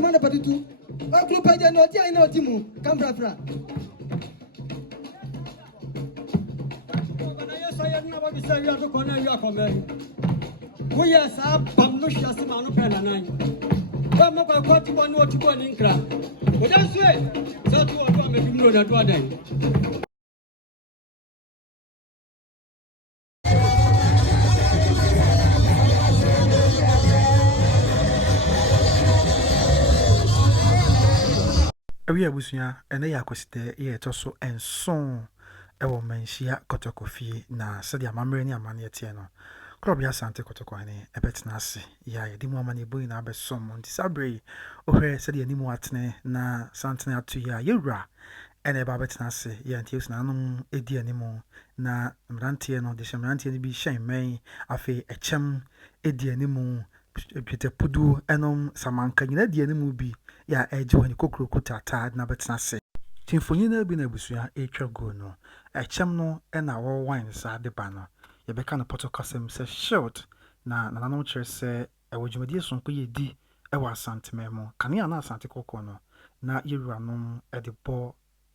tumana patutu. O club paja no tia ina otimu. Kambra fra. Bana yesa ya na ba bisa ya to kona ya kome. We are sa pam no shasi ma no pena nan. Ba mo kwa kwati bo no otubo ni nkra. O dan sue. Sa to o do amedum no na do adan. Ewi abusuya ene ya Akwasidae ye etoso enson ewo menhia kotokofie na sede amamre ni amane etie no klọb ya Asante kotokwane ebetena ase ya yedi mu amane boyi na abesom nti sabre ohwe sede animu atene na santene atu ya yewura ene ba betena ase ya nti usna anum edi animu na mrantie no de mrantie ni bi hyenmen afi echem edi animu Peter Pudu enom samanka nyina di animu bi ya eje woni kokroku tata na betena se timfonyi na bi na busuya etwago no echem no na wo wine sa de ba no ye beka no potokasem se shield na nananom kire se ewojumadi sonko ye di ewa Asanteman kane ana Asante kokko no na yewuranom de bo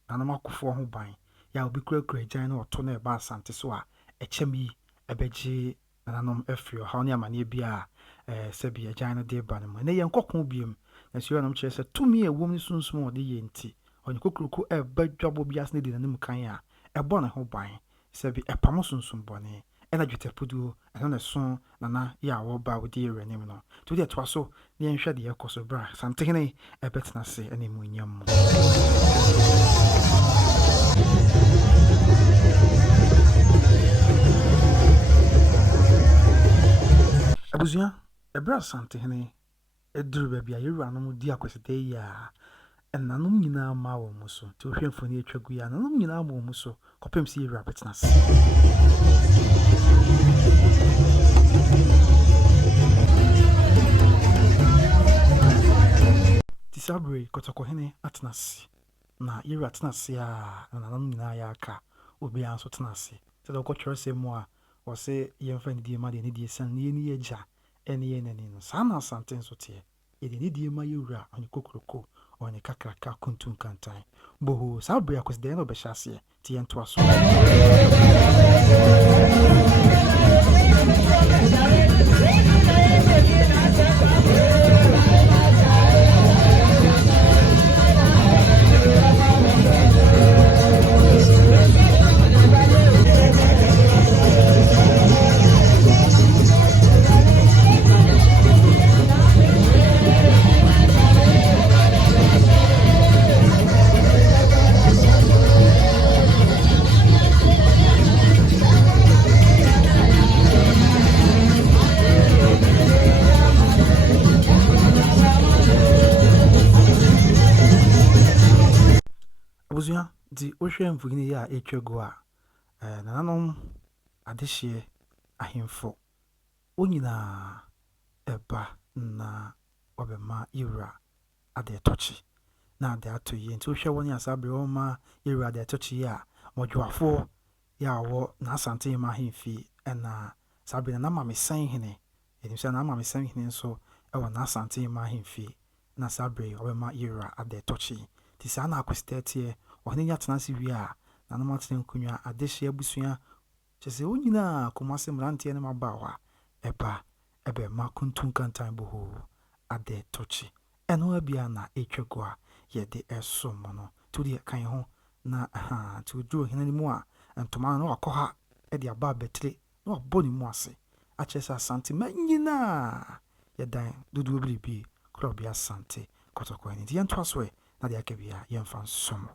nanom akofo ho ban ya obi kurakura jan na oto na e ba Asante so a echem yi ebeji nananom afrio ha ne amane bia se bia jan no de ba no na ye nkokko biem na so nanom kire se tumi ewom ni sunsum ode ye nti onye kokruku e badwabo bia sne de nanim kan a ebo ne ho ban se bi epam sunsum bone ena Peter Pudu eno ne so nana ya wo ba wo de renim no to de to so ne nhwe de yakoso bra Asantehene e betena se ene mu nyam abuzuya ebra Asantehene eduru ba bia yewura no di Akwasidae ya enanum nyina ma wo muso to hwemfo ne atwagu ya nanum nyina ma wo muso kopem si yewura betena se Tisabre kotokohene atnasi na yewura atnasi a nanum nyina ya aka obi anso tnasi se do kotwere se mu a wo se yemfa ne die ma de ne die san ne ni eja ene ye nani no sa na Asante nso te ye de ne die ma yewura onye kokroko onye kakraka kuntum kantan boho sabre Akwasidae no be hyase ti ento aso abuzuya di ohwe mfugini ya etwago a nananom adehye ahemfo onyina eba na obema yewura ade tochi na ade atoye nti ohwe woni asabre o ma yewura ade tochi ya modwafo ya wo na Asantehemaa ahemfi na sabre na mamesen hene edimsa na mamesen hene nso ewo na Asantehemaa ahemfi na sabre obema yewura ade tochi ti sa na Akwasidae tie ohne nya tenase wi a na no matene nkunwa adehye abusuya chese onyina komase mrantie ne mabawa eba ebe makuntum kantan boho ade tochi eno abia na etwago a ye de esomo no to de kan ho na to duro hina ni mu a ntoma no akoha e de aba betre no aboni mu ase a chese Asanteman nyina ye dan dudu obribi klọb ya Asante kotokwane di ento aso na de akebia yemfa nsomo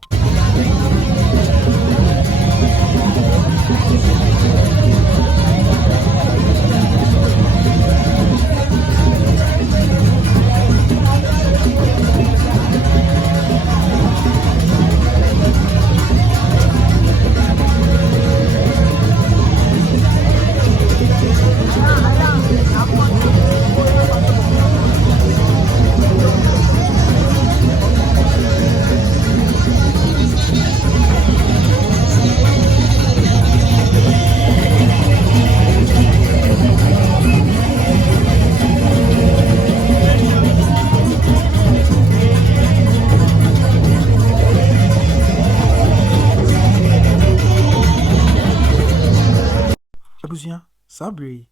Sabri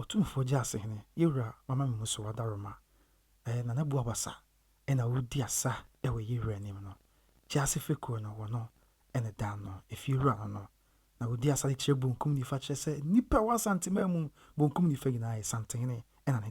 Otumfour Asantehene yewura mama me muso wadaroma na na bua basa na wudi asa ewe yewura nim no chiase feko no wono ene dan no efiwura no na wudi asa kire bonkum ni fa kire se nipa wa Asanteman mu bonkum ni fa gina Asantehene na na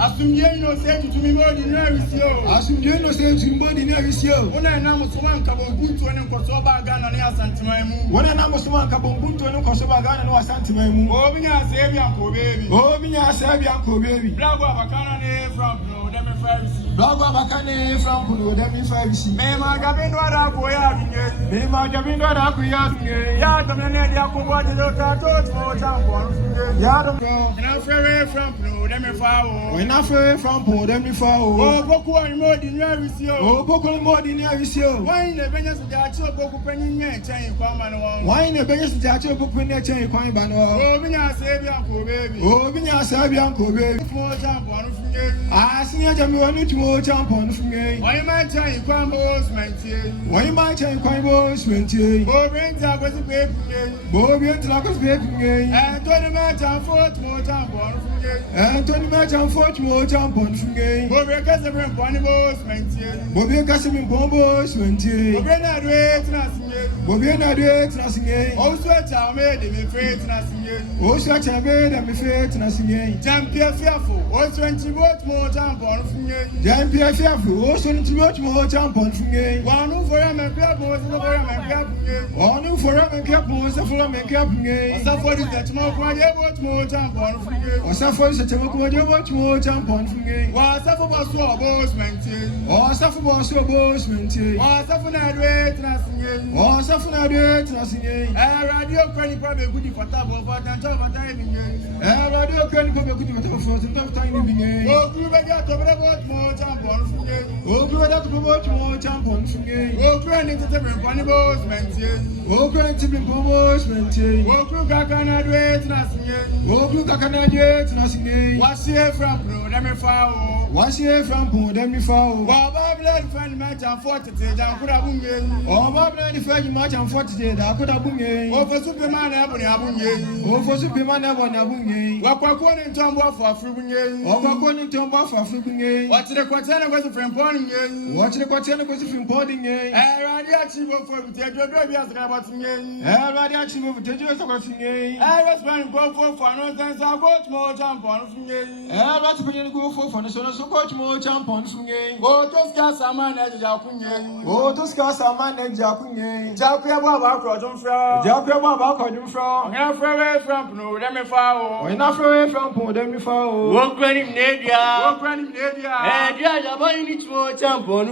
Asumye no say to me more than Narisio. Asumye no say to more than Narisio. When I am Musman Kabuntu and Kosoba Ghana and Asanteman. When I am Musman Kabuntu and Kosoba Ghana and Asanteman. Oh, Minya Sabianco baby. Oh, Minya Sabianco baby. Blago Akan from no, them Pharisee. Blago Akan from no, them Pharisee. Mema Gabinwara Koya. Mema Gabinwara Koya. Yadam and Yakuba de Lotato, Motam. Yadam and I'm from no, them Fao. When I feel from Port, them Fao. Oh, Boku and more than Narisio. Oh, Boku more than Narisio. Why in the Venus of the Acho Boku Penny chain, Quaman? Why in the Venus of the Acho Boku Penny chain, Quaman? Oh, Minya Sabianco baby. Oh, Minya Sabianco baby. More jump on from you. I see a Jamu more jump on from you. Why am I trying Quambos, maintain? Why am I trying Quambos, maintain? Bobbins are going to be Bobbins like us baking. And 20 minutes and 4 more jump on from you. And 20 minutes and 4 more jump on from you. Bobby Casamin Bonibos, maintain. Bobby Casamin Bombos, maintain. Bobby not wait, nothing. Bobby not wait, nothing. Also, I made him afraid, nothing. Also, I made him afraid, nothing. Champion fearful, also 20 more jump on from you. Champion fearful, also 20 more jump on from you. One for him and grab most of the room and grab you. One for him and grab most of the room and grab you. Or somebody that tomorrow, more jump on from you. Or somebody that tomorrow, more jump on from you. Or somebody so boss maintain. Or somebody so boss maintain. Or somebody wait, nothing. Or somebody wait, nothing. Radio credit probably good for table, but I'm talking about timing. Radio credit probably good for timing. Oh, you better get to promote more jump on from you. Oh, you better promote more jump on from you. Oh, granted to the Bonibos maintain. Oh, granted to the Bonibos maintain. Oh, you can't wait, nothing. Oh, you can't wait, nothing. What's here from Bro? Let me follow. What's here from Bro? Let me follow. Well, my blood friend match and 40 days, I could have been. Oh, my blood friend match and 40 days, I could have been. Oh, for Superman, Abunye. Oh, for Superman, Abunye. What according to Tombo for Free. Oh, according to Tombo for Free. What's the Quatana was from Pony? What's the Quatana was from Pony? I actually for the baby as about me. I actually for the baby. I was planning to go for nonsense. I got more jump on from me. I was planning to go for so much more jump on from me. Oh, those guys are man at Japunye. Oh, those guys are man at Japunye. Japunye Baba Crodum from. Japunye Baba Crodum from. I'm afraid from no, let me follow. I'm afraid from Podem before. Walk when him Nadia. Walk when him Nadia. And the boy needs more tampon.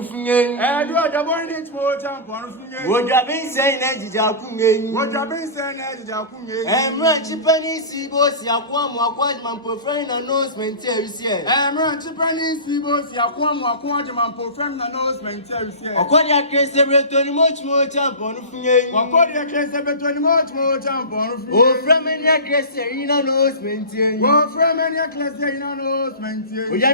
And what the boy needs more tampon. What you have been saying, Jacoon. What you have been saying, Jacoon. And Ranch Penny Seabos, Yaquam, preferring announcement here. And Ranch Penny Seabos, Yaquam, preferring announcement here. According to case, every much more tampon. According to case, every much more tampon. Oh, from any case, in announcement here. Oh, from any case, in announcement here. We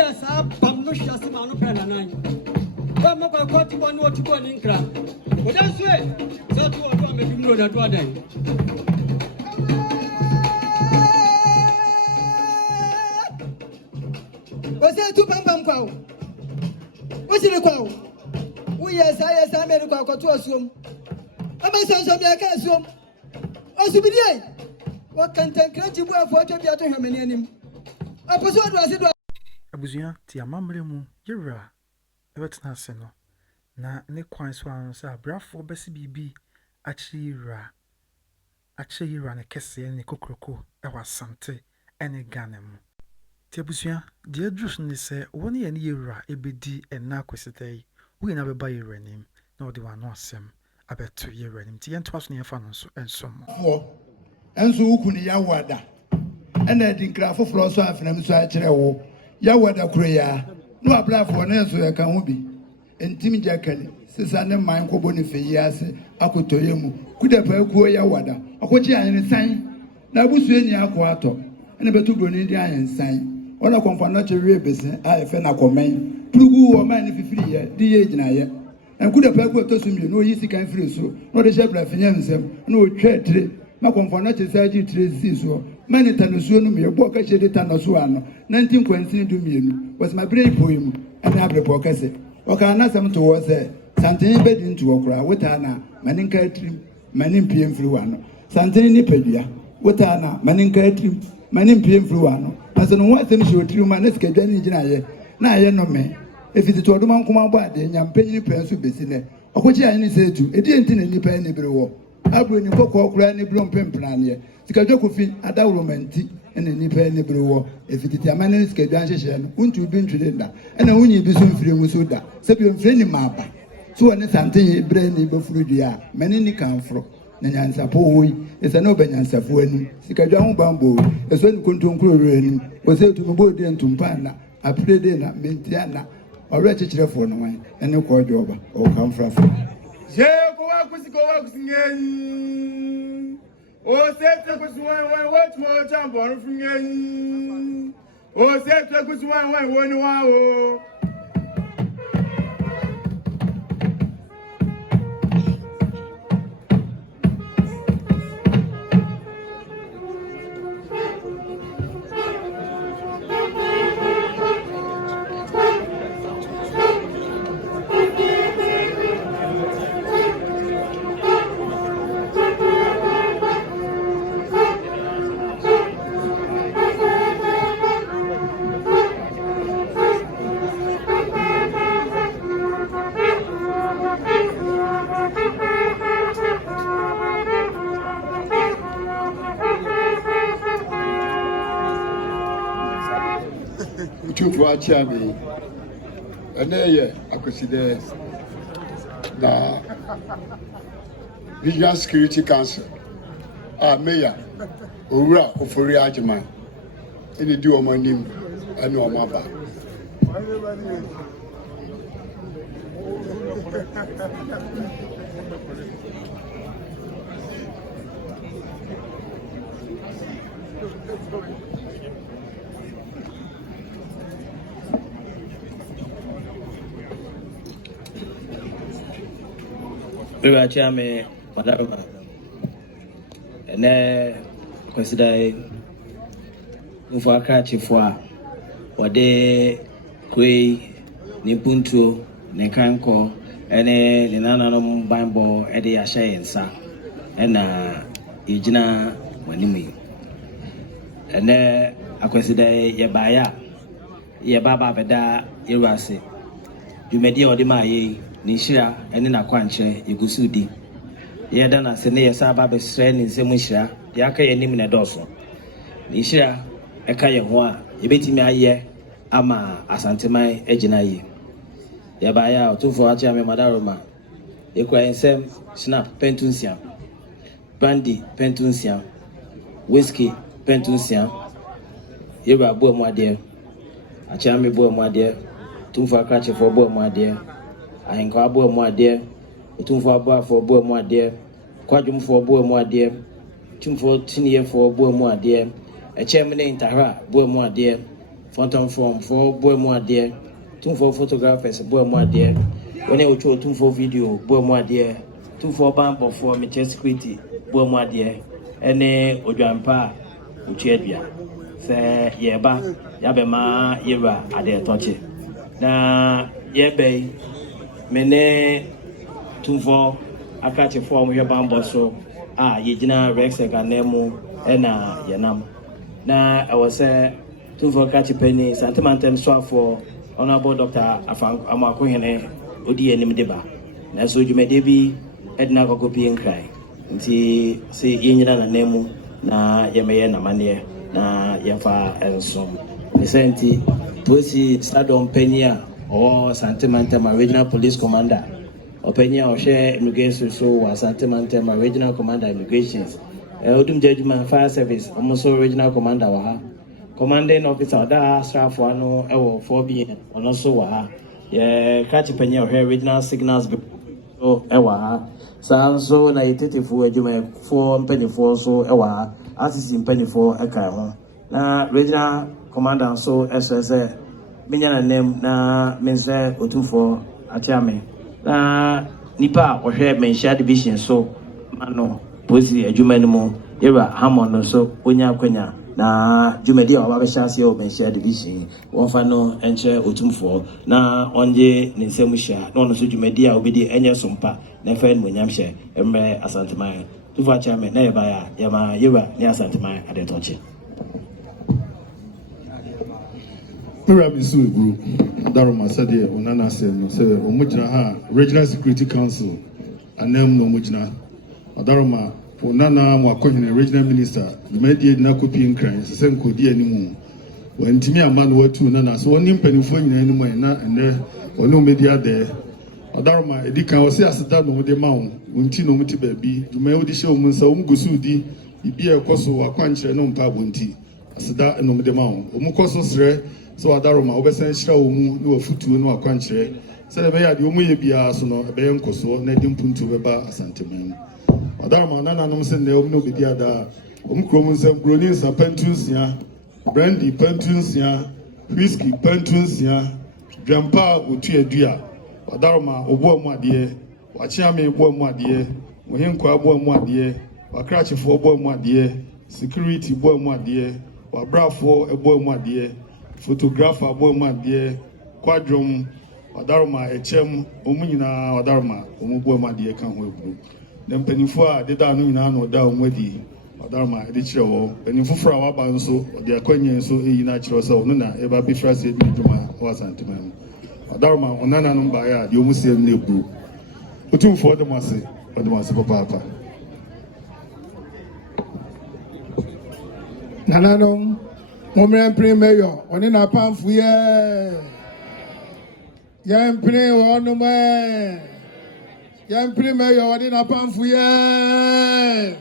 are Pamlush Simano Penanine. Bamaka got one or two in Kra. But that's way. That's what I'm making know that one day. Was there two Pam Cow? What's in the cow? We are Saya America to assume. I'm a son of your castle. Also, be there. What can take you for to be at him in him? I was it. Abusua ti amamre mu yewra ebetena se no na ne kwan so ansa abrafo besi bibi achira ne kese ne kokroko ewa Asante ene Ghana mu ti abusua de adrus ne se woni ye ne yewra ebedi ena Akwasidae we na beba yewra nim na odi wa no asem abeto yewra nim ti yento aso ne yefa no so ensom enso ukuni ya wada ena dinkrafo flo so afenam so a kire wo ya wada kureya no abrafo na enso ya kan ho bi entim jakale sisa ne man ko boni fe yase akotoye mu kuda pa kuo ya wada akochi anye san na busu eni akọ ato ene betu broni di anye san ona kompa na chewe bese a efe na komen plugu wo man ni fifiri ye di ye gina ye enku de pa ku to so mi no yi sika firi so no de shebra finya nsem no otwa tire ma kompa na che saji tire si so mani tanusuo no me bo ka che de tanoso ano 19 kwansin du mienu was my break poem and abre bo ka se o ka na sam to wo se Asantehene bedi ntu okura wota na maninka atrim manin piem firi wano Asantehene ni pedua wota na maninka atrim manin piem firi wano aso no wasem shi otiri ma na sika dwani gina ye na ye no me efiti to oduma nkoma bo ade nyampanyi penso besine okochi ayi ni setu edi enti na nipa ni bere wo abro ni kokko okura ni bro mpempran ye sika dwokofi adawro manti ene nipa ni bere wo efiti ti amane ni sika dwan hyehye no untu bi ntwede nda ena unyi bi so mfiri mu so da sebi mfiri ni maba so ne Asantehene bre ni befuru dua mani ni kanfro na nyansapo hoyi esa na obanyansafo anu sikadwa ho bambo eso ni kontonkuro renu ose tu mbo de ntumpa na aprede na mentia na ore chechirefo no wan ene ko joba o kanfrafo je ko wa kusinyen o se kusuwan wan what more chambo rufunyen o se kusuwan wan woni wa o Otumfour Achiame, and Akwasidae, the Regional Security Council, Mayor, Owura Ofori Ajiman, in the duo my name, I know my back. Achiame, Madam, and Akwasidae+Otumfour Akan or de Kwe Nipuntu, Nekanko, and the Nananum Bambo, Eddie Ashay and Sa, and Ijina Manimi. And Akwasidae Yabaya, Yababa Beda, Irasi. You may deal with my Nishira and in a quanche, Yugusudi. Yadana Sene Saba Besren in Semushra, the Aka Nimina Dosso. Nishira, Ekaya Hua, Yabeti Maye, Ama Asanteman Ejinaye. Yabaya, Otumfour Achiame Madaroma, Equa Sem, Snap, Pentunsiam, Brandy, Pentunsiam, Whiskey, Pentunsiam, Yaba Bomoadia, Achiame Bomoadia, Otumfour Akan for Bomoadia. I ain't got boy more dear, Otumfour bar for boy more dear, Quadrum for boy more dear, Otumfour Tinia for boy more dear, a chairman in Tara, boy more dear, Fountain form for boy more dear, Otumfour photographers, boy more dear, when they would show Otumfour video, boy more dear, Otumfour bumper for Majestic, boy more dear, and Ojampa, Uchedria. Say, Yeba, Yabema, Yera, at their touch it. Now, Yebe. Mene Otumfour Akan form your bambo so Yejina Rex Ganemu ena Yanam. Na I was Otumfour Akan penny Asanteman so for Honorable Dr. Asantehemaa Odi enim deba. Na so jume debi edna kokopi enkrai. Nti se yenyina na nemu na yemeye na mane na yefa ensom. Nesenti tosi stadium penya or Asanteman Regional Police Commander. Openya or share immigration so Asanteman Regional Commander Immigrations. Odum Judgment Fire Service, almost Regional Commander Waha. Commanding Officer da staff wano ewo 4B on also Waha. Catch Penya or Regional Signals so ewa. So na itetifu ejume 4 penny 4 so ewa. Assistant penny 4 eka ho. Na Regional commander so SSA Minyana name na Mr. Otumfour Atiame na nipa ohwe menshia division so mano posi adwuma ni mu yera Hammond so onya kwanya na dwumadi a wabɛhyɛ ase o menshia division wɔfa no enche Otumfour na onye ne nsɛm hyia na ɔno so dwumadi a obedi enye sompa na fa no nyam hyɛ emre Asanteman tufa Atiame na yeba ya yama yera ne Asanteman adetoche Mirabi Sue Group, Daruma Sadia, Onana Sem, say, Omujna, Regional Security Council, and name no Mujna, Daruma, Onana, Wakohin, Regional Minister, the mediated Nakopian crimes, the same could be anymore. When Timmy and man were two Nana, so one penny for you anymore, and there, or no media there. Daruma, Edika was as a dad of the mount, when Tino Muti baby, you may only show Munsa Umgusudi, you be a coso, a quanch, and no pabunti, as a dad and no the mount, Omukoso Sre. So Adaroma, Obesan Shraum, no futu, no country. Said the Umuye Bia, so no, a banco, so Nedim Puntu Beba, Asanteman. Adaroma, Nana Nomsen, the Omno Bidiada, Cromons and Gronins, and Pentuns, ya, Brandy, Pentuns, ya, Whiskey, Pentuns, ya, Grandpa, Utia Dia, Adaroma, Obo Mwadie, Wachame, Bo Mwadie, Mohenko, Bo Mwadie, Wakrachi for Bo Mwadie, Security, Bo Mwadie, Wabrafo, a Bo Mwadie. Photographer Boyma dear Quadrum Wadarma Echem Omunina Wadarma Omuboyma dear can group. Then Penifua did I know down wedi Wadarma edicho Penifufra Wabanso or the Aquanian so a natural so Nuna ever be frustrated Juma or Asanteman. Wadarma Onana Numbaya, you must see a new group. Otumfour the Massey or the Massey Papa. Nananum. Women Mayor, on in a pamphlet, young play one man, young Mayor, on in a pamphlet.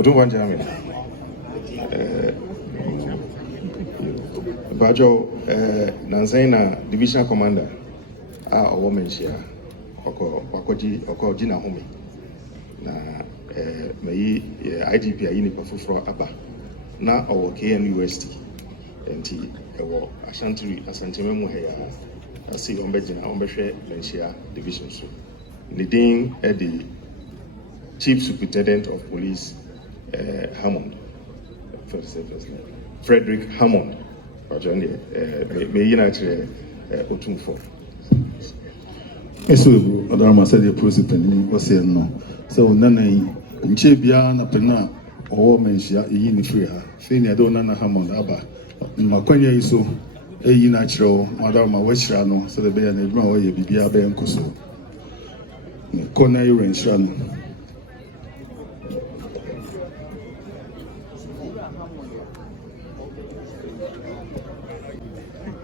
Otumfour Jami. Bajo Nanzaina Division Commander, a woman share, Wakoji, Jina Homi. Na may IDP a unique for Abba. Now our KNUST and Asantehemaa, I see Ombejina, Ombeshe, Menshia Division. Leading the Chief Superintendent of Police. Hammond, Frederick Hammond, may United Otumfour. Eso Adarma said the president was saying no. So Nana Nchebia na pena or menshia in free her. Fenia don't Nana Hammond Abba. Makonya iso a natural Adarma Westrano, so the bear and no way be Abe and Koso. Kona Urenshano.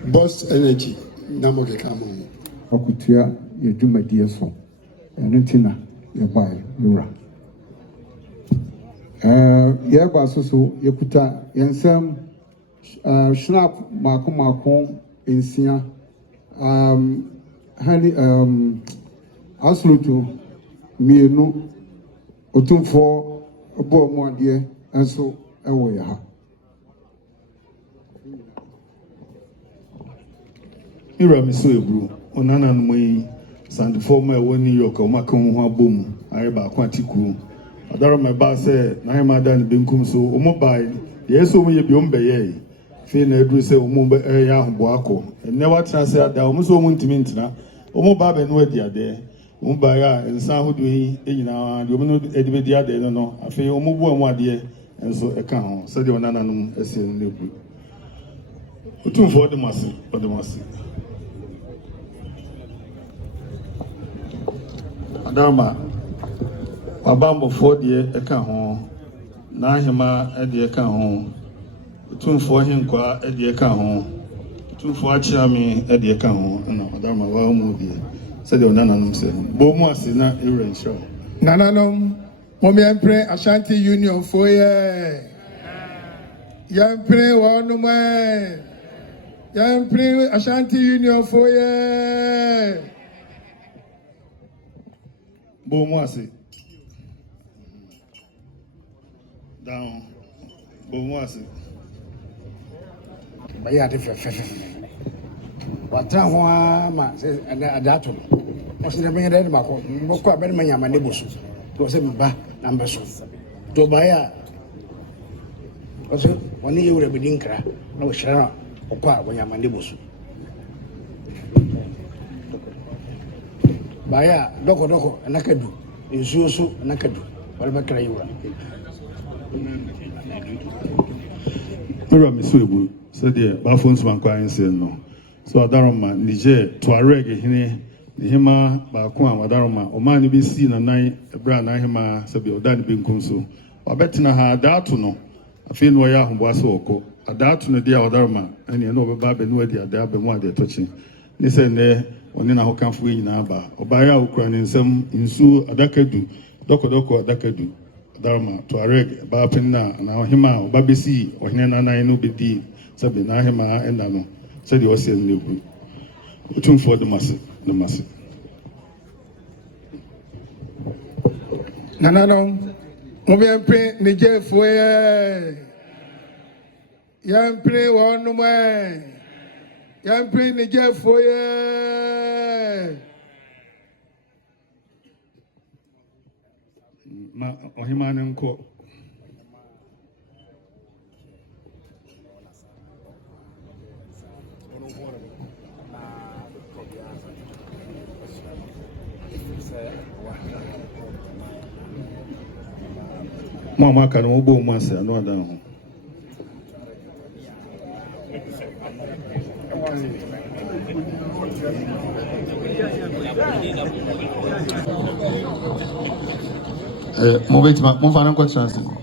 Boss Energy, Namoke Kamo. Akutia, your Jumadi so, and Tina, your buy, Lura. Yabaso, Yakuta, Yansam, Snap, Marco, Insia, Honey, Asluto, Mienu, Otumfour, a boy, my dear, and so away. Ira miso ebru onana no yi sand former won New York o maka ho abom areba akwatiku adaro me ba se na hema da ne benkum so o mo bai ye so mo ye bi o mbeye fe na edru se o mo ya ahbo akọ ne watra se ada o mo so mo ntimi ntina o mo ba be no adi ade o mo ba ya nsa hodo yi enyina de o mo no edibe di ade no no afi o mo bu amu ade enso e ka ho se de onana no ese no ebru Otumfour de masi Adama Wabambo for the Eka home, Nahima at the Eka home, Otumfour Hinkwa at the Eka home, Otumfour Chami at the Eka home, and Adama well movie. Said the Nananum said, Bomos is not even sure. Nananum, Mommy and pray Ashanti Union for ye. Young pray one man. Young pray Ashanti Union for ye. Bomwasi down Bomwasi Baya de watra ho ma se adato no se me yede ma ko mo ko abere manya ma nebosu do se ba na mbeso to baya o se woni yewre bidin kra na o shira o kwa wonya ma nebosu Baya doko nakadu nsuoso nakadu wale bakra yiwa Ira miso ebu said the Bafons Mankwa no so Adaroma Niger Tuareg hine hima ba ko Adaroma o man bi si na nan ebra na hima sabi odan bi nkum so wabetina ha datu no afi no ya ahombo aso oko adatu no dia Adaroma ene no be ba be no adi ada be mu ade tochi ni se ne oni na hokanfo nyina ba obaya okura ne nsam nsu adakadu doko adakadu Adaroma Tuareg ba pinna na hima obabesi ohine na nan no bedi sabi na hima enda no said the Ocean Libre. Otumfour the massive. Nananum, Mommy pray Niger for ye. Young pray one man. Young pray Niger for ye. Ma ohima nko Mama can obo masa no down. Move it back. Move on question.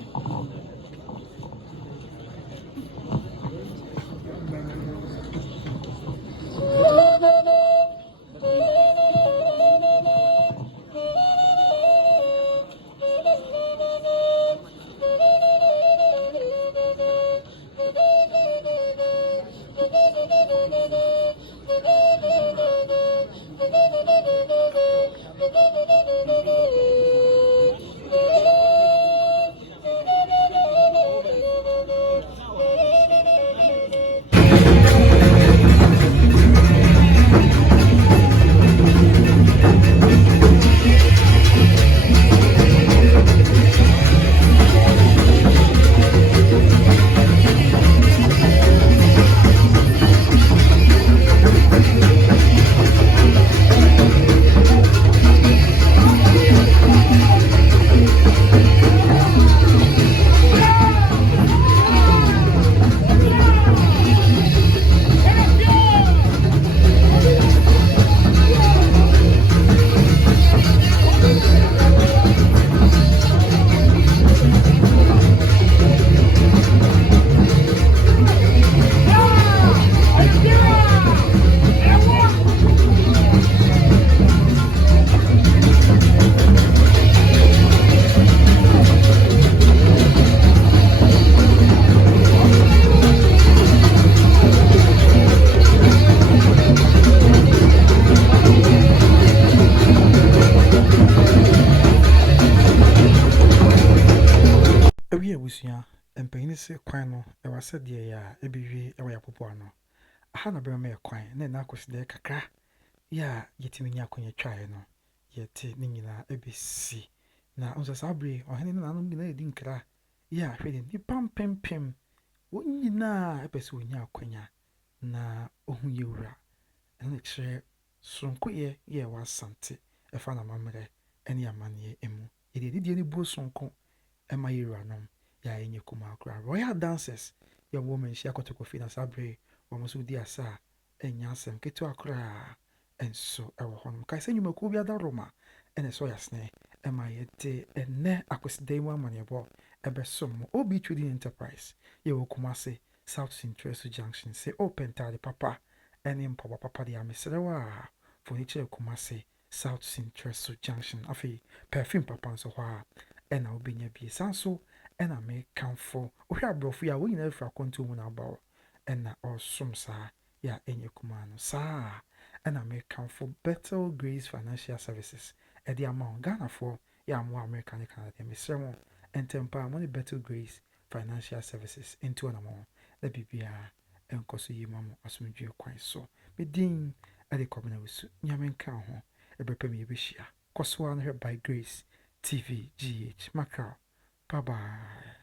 Yɛwie abusua mpanyini se kwan no ɛwɔ sɛdeɛ yɛ a ɛbɛwie ɛwɔ yɛapopo ano. Aha na bɛrɛ ma yɛ kwan na ɛna Akwasidae kakra yɛ a yɛtumi nya akonnwa twaeɛ no yɛte ne nyinaa ɛbɛsi. Na nso saa bere ɔhene no nanom nyinaa yɛdi nkra yɛ a hwɛ de nnipa mpempem wɔn nyinaa ɛpɛ sɛ wɔnya akonnwa na ɔhu yɛ wura. Ɛno na kyerɛ soronkoyɛ yɛ ɛwɔ Asante ɛfa n'amammerɛ ɛne amanneɛ mu. Yɛde adidie ne buo sonko ɛma yɛ wuranom yɛ a ɛnyɛ kumaa koraa. Royal dancers yɛ wɔn manhyia kɔtɔkɔ fie na saa bere wɔn nso di asa a ɛnyɛ asɛm ketewa koraa ɛnso ɛwɔ hɔnom. Kae sɛ nnwumakuo bi ada Roma ɛna ɛsɛ ɔyɛ asene ɛma yɛde ɛnɛ Akwasidae mu amanneɛbɔ ɛbɛsom mo. Obi Trading Enterprise yɛwɔ Kumase South Central Junction sɛ open ntade papa ɛne mpɔbɔ papa deɛ amesrɛ wo a foni kyerɛ Kumase South Central Junction. Afei perfume papa nso hɔ a ɛna wobɛnya bie. Saa nso ɛna mekamfo wohwɛ aborɔfo yi a wɔn nyinaa firi akɔnto mu na aba hɔ ɛna ɔsom saa yɛ a ɛnyɛ kumaa no. Saa ɛna mekamfo Better Grace Financial Services ɛde ama wo Ghanafoɔ yɛ a mo America ne Canada deɛ mesrɛ mo ntɛmpa a mo ne Better Grace Financial Services nti wɔ na mo na biribiara ɛnkɔ so yie ma mo asomdwie kwan so. Medin ɛde kɔbena wusu nyame nka ho ɛbɛpɛ me yɛbɛhyia kɔ so a no hwɛ by Grace TV GH Macau. Bye bye.